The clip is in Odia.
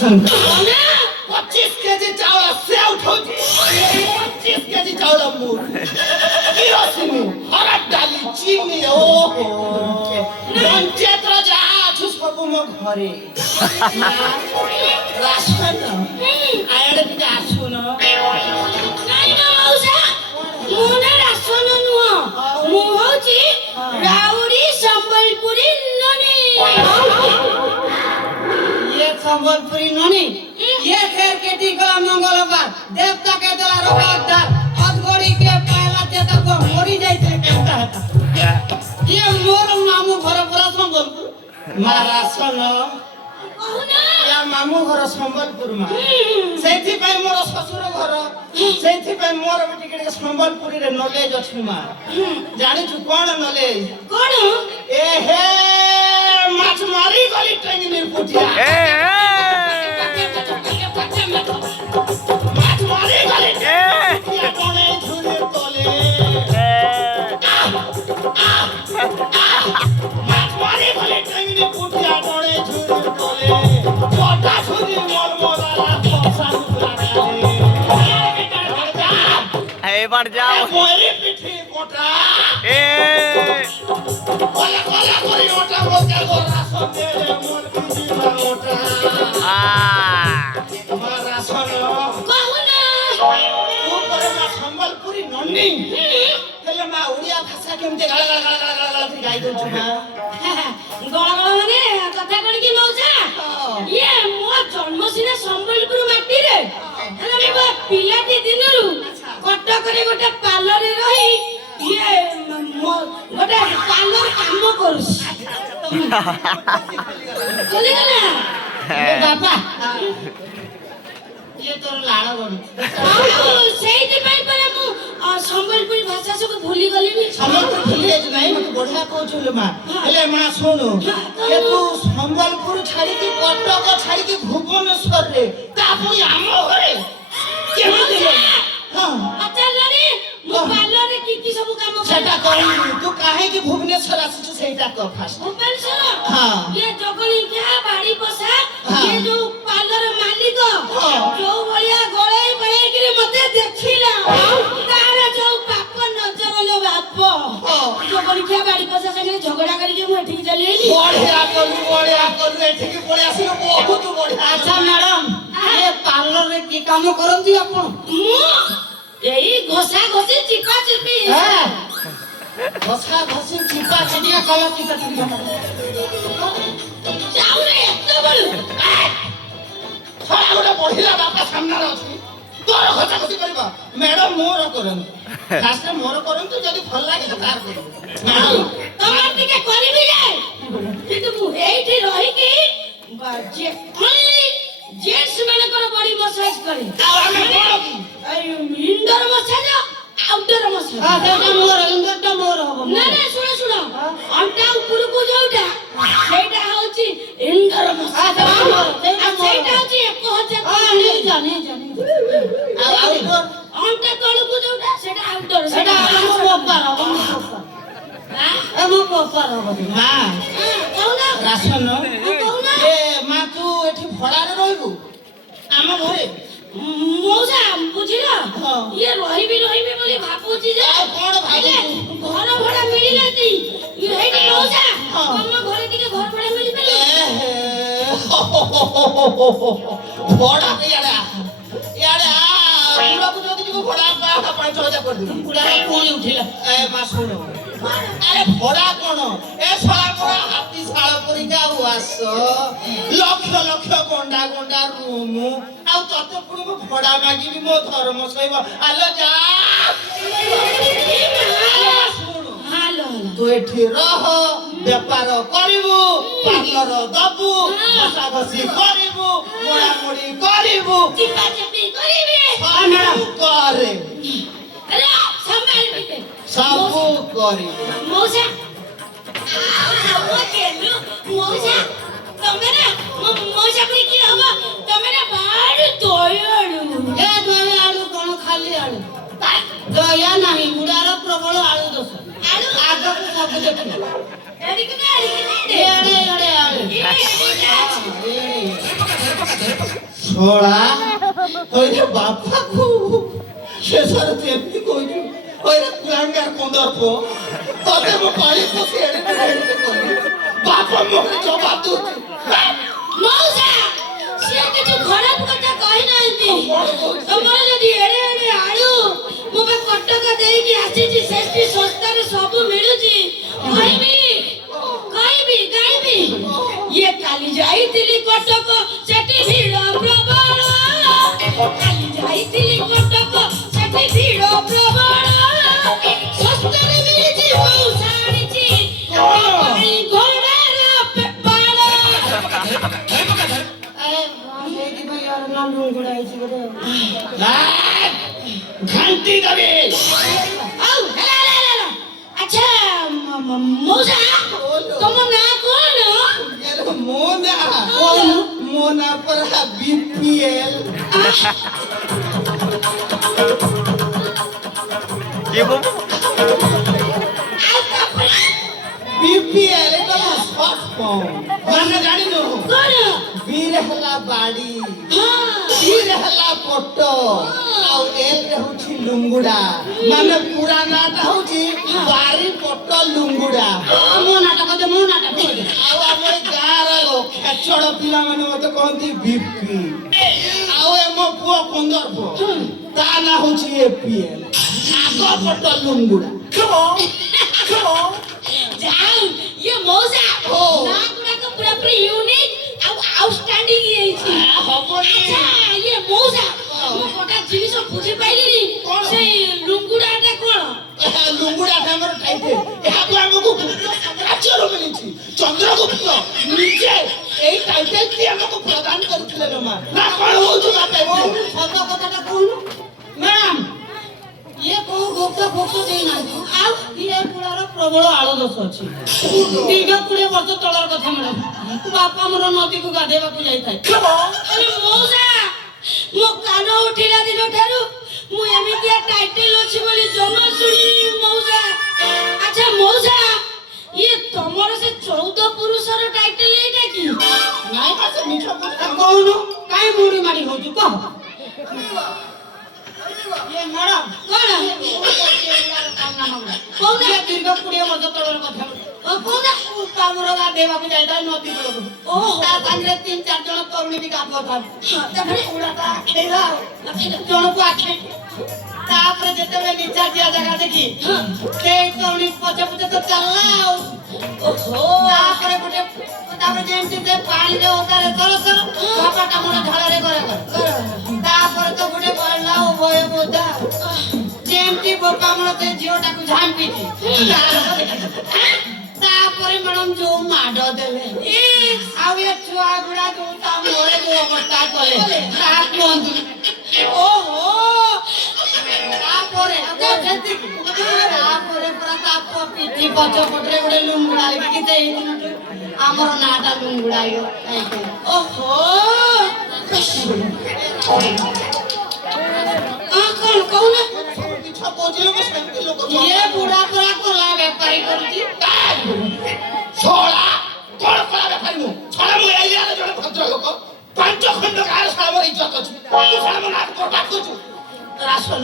25 কেজি চাউল সে উঠাউছি 25 কেজি চাউল মু কিরোসিনি হরড ডালি চিনি ওহো পঞ্চায়েতর যা আছু সবু মো ঘরে রাশন আয়ডে ଟିକେ আসুন ନାଇଁ ନା ମଉସା ମୁଁ ନା ରାସନ ନୁହଁ ମୁଁ ହଉଛି ରାଉଡି ସମ୍ବଲପୁରୀ ନନି ये संबलपुरी ननी ये फेर केटी गला मंगलवार देवता के दला रबादार अधगोड़ी के पहला देता को मरी जाइते केता ये मोर मामू घर पूरा संबलपुर मारा सन କହୁନା या मामू घर संबलपुर मा सेथि पय मोर ससुर घर सेथि पय मोर टिके टिके संबलपुरी रे नॉलेज अछि मा जानि छु कोन नॉलेज କଣ ए हे माछ मारी गली ट्रेंगिनी पुटिया माछ मारी गली पुटिया कोने झुले तले माछ मारी गली ट्रेंगिनी पुटिया कोने झुले तले छोटा छुरी मोर मोराला पसा ए बढ़ जाओ मोरी पिठी कोटा ए कोला कोला कोरी ओटा मोके गोरा सोते मोर पिठी ओटा आ मारा सोनो କହୁନା ऊपर मा संबलपुरी नन्नी हेले मा ओडिया भाषा केमते गाला गाला गाला गाला गाला गाला गाई दउ छुमा ଗଳଗଳ ମାନେ କଥା କଣ କି ମଉସା ଇଏ ମୋ ଜନ୍ମ ସିନା ସମ୍ବଲପୁର ମାଟିରେ ହେଲେ ମୁଁ ପିଲାଟି ଦିନରୁ କଟକରେ ଗୋଟେ ପାଲରେ ରହି ଇଏ ଗୋଟେ ପାଲର କାମ କରୁଛି ଖୋଲିଗଲା बाबा ये तोर लाड़ गण ଆଉ ସେଇଥିପାଇଁ ପରା ମୁଁ ସମ୍ବଲପୁରୀ ଭାଷା ସବୁ ଭୁଲି ଗଲିଣି ସମ୍ବଲପୁର ଭୁଲି ଯାଇଛୁ ନାହିଁ ମତେ ବଢିଆ କହୁଛୁ ମା ହେଲେ ମା ଶୁଣୁ ଏ ତୁ ସମ୍ବଲପୁର ଛାଡିକି କଟକ ଛାଡିକି ଭୁବନେଶ୍ୱରରେ ତା ପୁଣି ଆମ ଘରେ କେମିତି ହଁ ପଚାରିଲନି ମୁଁ ପାଲରେ କି ସବୁ କାମ ସେଟା କହିବି ତୁ କାହିଁକି ଭୁବନେଶ୍ୱର ଆସିଛୁ ସେଇଟା କହ ଫାଷ୍ଟ ଭୁବନେଶ୍ୱର ହଁ ଇଏ ଜଗନ୍ନାଥ ବାଡି ପୋଷା ହଁ। ଇଏ ଯୋଉ ପାଲର ମାଲିକ ହଁ। ଯୋଉ ଭଳିଆ ଗଳେଇ ପଳେଇକିରି ମତେ ଦେଖିଲା ତାର ଯୋଉ ପାପ ନଜର ଲୋ ବାପ ହଁ। ଜଗନ୍ନାଥ ବାଡି ପୋଷା ସାଙ୍ଗରେ ଝଗଡା କରିକି ମୁଁ ଏଠିକି ଚାଲି ଆଇଲି ବଢିଆ କଲୁ ଏଠିକି ପଳେଇ ଆସିଲୁ ବହୁତ ବଢିଆ ଆଚ୍ଛା ମ୍ୟାଡାମ ଏ ପାର୍ଲରରେ କି କାମ କରନ୍ତି ଆପଣ ମୁଁ ଏଇ ଘଷା ଘଷି ଚିପା ଚିପି ଘଷା ଘଷି ଚିପା ଚିପିକା କଲ ଚିପା ଚିପି ଯାଉରେ ଏତେ ବଳୁ ଛଡ଼ା ଗୋଟେ ବଢିଲା ବାପା ସାମ୍ନାରେ ଅଛି ତୋର ଘଷା ଘଷି କରିବ ମ୍ୟାଡାମ ମୋର କରନ୍ତୁ ଫାଷ୍ଟ ମୋର କରନ୍ତୁ ଯଦି ଭଲ ଲାଗିଲା ତାର କରିବ ତମର ଟିକେ କରିବି ଯେ କିନ୍ତୁ ମୁଁ ଏଇଠି ରହିକି ଜେଣ୍ଟସ ମାନଙ୍କର ବଡି ମସାଜ କରେ ଆଉ ଆମେ କଣ କି ଇନଡୋର ମସାଜ ଆଉଟଡୋର ମସାଜ ସେଇଟା ମୋର ଇନ୍ଦରଟା ମୋର ହବ ନା ନା ଶୁଣ ଶୁଣ ଅଣ୍ଟା ଉପରକୁ ଯୋଉଟା ସେଇଟା ହଉଛି ଇନଡୋର ମସାଜ ସେଇଟା ହଉଛି 1000 ଆଉ ଅଣ୍ଟା ତଳକୁ ଯୋଉଟା ସେଇଟା ଆଉଟଡୋର ସେଟା ଆମ ବୋପାର ହବ ଆମ ବୋପାର ହବ ମା କହୁନା ରାସନ କହୁନା ଏ ମା ତୁ ଏଠି ଭଡାରେ ରହିବୁ ଆମ ଘରେ ମଉସା ବୁଝିଲ ହଁ। ଇଏ ରହିବି ବୋଲି ଭାବୁଛି ଯେ ଆଉ କଣ ଭାବୁଛୁ? ଘର ଭଡା ମିଳିଲାନି ହେଇନି ମଉସା ହଁ। ତମ ଘରେ ଟିକେ ଘର ଭଡା ମିଳିପାରିବ ଭଡା ଇଆଡେ ଇଆଡେ ପୁରାକୁ ଯଦି ଯିବୁ ଭଡା 5,000 କରିଦେବୁ ପୁରା ପୁଣି ଉଠିଲା ଏ ମା ଶୁଣ ଆରେ ଭଡା କଣ ଏ ଶଳା ପରା ହାତୀ ଶାଳ ପରିକା ଉଆସ ଲକ୍ଷ ଲକ୍ଷ ଗଣ୍ଡା ଗଣ୍ଡା ରୁମ ଆଉ ତତେ ପୁଣି ମୁଁ ଭଡା ମାଗିବି ମୋ ଧର୍ମ ସହିବ ଆଲୋ ଯା ଶୁଣୁ ହାଲୋ ତୁ ଏଠି ରହ ବେପାର କରିବୁ ପାର୍ଲର ଦବୁ ଘଷା ଘଷି କରିବୁ ମୋଡାମୋଡି କରିବୁ ଚିପା ଚିପି କରିବି ସବୁ କରେ ଆରେ ସମ୍ଭାଳ ଟିକେ ସବୁ କରିବୁ ମଉସା ମଉସା ତମେ ନା ମଉସା ପୁଣି କିଏ ହବ ତମେ ନା ବାଡୁ ଦୟାଳୁ ଏ ଦୟାଳୁ କଣ ଖାଲି ଆଳୁ ଦୟା ନାହିଁ ମୁଡାର ପ୍ରବଳ ଆଳୁ ଦୋଷ ଆଳୁ ଆଗକୁ ସବୁ ଦେଖିବୁ ଏଡ଼ିକି ନା ଏଡେ ଏଡେ ଆଳୁ ଏଡ଼ିକି ନା ଏଡେ ଛଳା ହଇରେ ବାପାକୁ ଶେଷରେ ତୁ ଏମିତି କହିଛୁ ହଇରେ କୁଳାଙ୍ଗାର କନ୍ଦର ପୁଅ ତତେ ମୁଁ ପାଳି ପଶି ଏଡେ କଲି ବାପା ମୁହଁରେ ଜବାବ ଦଉଛି ମଉସା ସିଏ କିଛି ଖରାପ କଥା କହିନାହାନ୍ତି ତମର ଯଦି ଏଡେ ଏଡେ ଆଳୁ ମୁଁ ବା କଟକ ଦେଇକି ଆସିଛି ସେଠି ଶସ୍ତାରେ ସବୁ ମିଳୁଛି କହିବି ଗାଇବି ଇଏ କାଲି ଯାଇଥିଲି କଟକ ସେଠି ଭିଡ଼ ପ୍ରବଳ କାଲି ଯାଇଥିଲି କଟକ ସେଠି ଭିଡ଼ ପ୍ରବଳ ଶସ୍ତାରେ ମିଳିଛି ମଉସା ଆଣିଛି ପାଇଁ ଘୋଡ଼ାର ବାଳ ସେଇଥିପାଇଁ ୟାର ନାମ ଲୁଙ୍ଗୁଡ଼ା ହେଇଛି ଗୋଟେ ଘାଣ୍ଟି ଦେବି ଆଉ ହେଲା ଆଚ୍ଛା ମଉସା ତମ ନାଁ କଣ ମୋ ନା ପରା BPL ये वो BPL এটা শর্ট ফর্ম মানে জানিনো କଣ বীর হেলা বাড়ি ହଁ বীর হেলা পট ଆଉ ଏଲ ରେ ହଉଛି ଲୁଙ୍ଗୁଡା ମାନେ ପୁରା ନାଁଟା ହଉଛି ବାରି ପଟ ଲୁଙ୍ଗୁଡା ମୋ ନାଟକ ଦେ ମୋ ନାଟକ ଦେ ଆଉ ଆମ ଏ ଗାଁର ଖେଚଡ ପିଲାମାନେ ମତେ କହନ୍ତି ବିପି ଆଉ ଏ ମୋ ପୁଅ କୁନ୍ଦର ପୁଅ ତା ନାଁ ହଉଛି APL ଆଗ ପଟ ଲୁଙ୍ଗୁଡା ଯାଉ ଇଏ ମଉସା ଓ। ନାଁ ଗୁଡାକ ପୁରା ପୁରି ୟୁନିକ୍ ଆଉ ଆଉଟଷ୍ଟାଣ୍ଡିଂ ହେଇଛି ହବନି ଆଚ୍ଛା ଇଏ ମଉସା ମୁଁ ଗୋଟା ଜିନିଷ ବୁଝି ପାଇଲିନି କଣ? ସେଇ ଲୁଙ୍ଗୁଡାଟା କଣ ଲୁଙ୍ଗୁଡା ଆମର ଟାଇଟେଲ ଏହାକୁ ଆମକୁ ଗୁପ୍ତ ସାମ୍ରାଜ୍ୟରୁ ମିଳିଛି ଚନ୍ଦ୍ରଗୁପ୍ତ ନିଜେ ଏଇ ଟାଇଟେଲଟି ଆମକୁ ପ୍ରଦାନ କରିଥିଲେ ଲୋ ମା ନା କଣ ହଉଛି ମା ଟାଇଟେଲ ସତ କଥାଟା କହୁନୁ ମ୍ୟାଡାମ ଇଏ କୋଉ ଗୁପ୍ତ ଦେଇନାହାନ୍ତି ଆଉ ଇଏ ପୁଳାର ପ୍ରବଳ ଆଳ ଦୋଷ ଅଛି ଦୀର୍ଘ 20 ବର୍ଷ ତଳର କଥା ମ୍ୟାଡାମ ବାପା ମୋର ନଦୀକୁ ଗାଧେଇବାକୁ ଯାଇଥାଏ ହେଲେ ମଉସା ମୋ କାନ ଉଠିଲା ଦିନ ଠାରୁ ମୁଁ ଏମିତିଆ ଟାଇଟେଲ ଅଛି ବୋଲି ଜମା ଶୁଣିନି ମଉସା ଆଚ୍ଛା ମଉସା ଇଏ ତମର ସେ 14 ପୁରୁଷର ଟାଇଟେଲ ଏଇଟା କି ନାଇଁ ମା ସେ ମିଛ କଥା କହୁନୁ କାଇଁ ମୁଣ୍ଡି ମାରି ହଉଛୁ କହ ଇଏ ମ୍ୟାଡାମ କଣ ଦୀର୍ଘ 20 ବର୍ଷ ତଳର କଥା କହୁନା ଆମର ଗାଧେଇବାକୁ ଯାଇଥାଏ ନଦୀ କୂଳକୁ ତା ସାଙ୍ଗରେ 3-4 ଜଣ ତରୁଣୀ ବି ଗାଧଉଥାନ୍ତି ଜଣକୁ ଆଖି ତାପରେ ଯେତେବେଳେ ନିଚା ଦିଆ ଜାଗା ଦେଖି ସେଇ ତରୁଣୀ ପଛେ ପଛେ ତ ଚାଲିଲା ଆଉ ତାପରେ ଯେମିତି ସେ ପାଣିରେ ଓଦାରେ ତର ବାପାଟା ମୋର ଝାଳରେ କରେ ତାପରେ ତ ଗୋଟେ କହିଲା ଉଭୟ ବୋଧା ଯେମିତି ବୋପା ମୋର ସେ ଝିଅଟାକୁ ଝାମ୍ପିଛି ତାପରେ ମ୍ୟାଡାମ ଯୋଉ ମାଡ ଦେଲେ ଆଉ ଏ ଛୁଆ ଗୁଡା ଯୋଉ ତା ମୁହଁରେ ଯୋଉ ଅବସ୍ଥା କଲେ ତାହା କୁହନ୍ତୁ ଓହୋ ତାପରେ ପୁରା ତା ପିଠି ପଛ ପଟରେ ଗୋଟେ ଲୁଙ୍ଗୁଡା ଲାଗିକି ସେଇ ଦିନଠୁ ଆମର ନାଁଟା ଲୁଙ୍ଗୁଡା ହେଇଗଲା ଓହୋ କଣ କହୁନା ମିଛ କହୁଛି ଲୋକ ସେମିତି ଲୋକ ଇଏ ବୁଢା ପୁରା କଲା ବେପାରୀ କରୁଛି ଛଳା କଣ କଳା ବେପାରୀ ମୁଁ ଛଳା ମୁଁ ଏରିଆର ଜଣେ ଭଦ୍ର ଲୋକ 5 ଖଣ୍ଡ ଗାଁରେ ସାରା ମୋର ଇଜ୍ଜତ ଅଛି ତୁ ସାରା ମୋ ନାଁ କଟା କରୁଛୁ